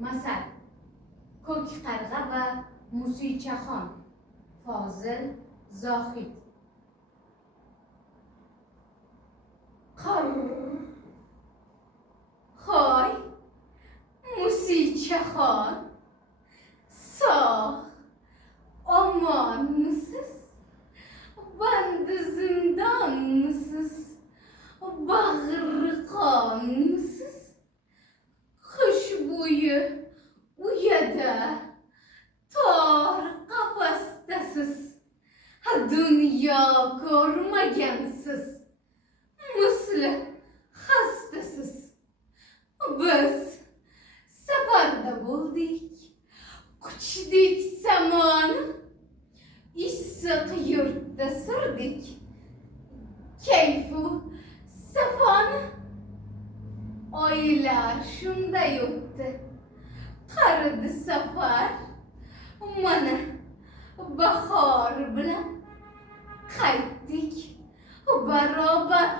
Masal Ko'k qarg'a va musichaxon. Fozil Zohid. Hoy, musichaxon, sog' omonmisiz? Bandi zindonmisiz? Bag'ri qonmisiz? Xushbo'yi uyada, tor qafasdasiz. Dunyo ko'rmagansiz, misli xastasiz. Biz safarda bo'ldik, quchdik samoni, issiq yurtda surdik kayfu safoni. Oylar shunday o'tdi, qaridi safar, mana bahor bilan qaytdik barobar.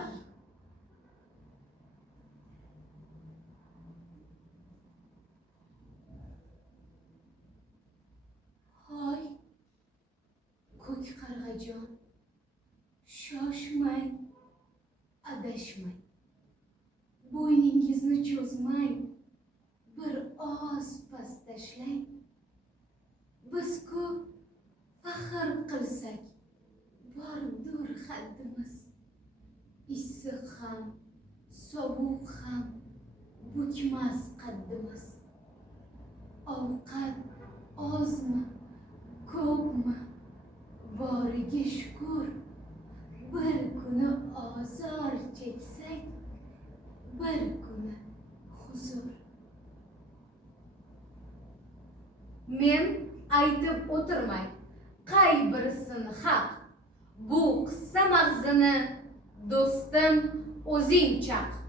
Hoy, ko'k qarg'ajon, shoshmang, adashmang, bo'yningizni cho'zmang, bir oz pastashlang. Biz-ku faxr qilsak bordur haddimiz, issiq ham, sovuq ham bukmas qaddimiz. Ovqat ozmi, ko'pmi, boriga shukr. Bir kuni ozor cheksak, bir kuni huzur. Men aytib o'tirmay, qay birisini haq. Bu qissa mag'zini do'stim o'zing chaq.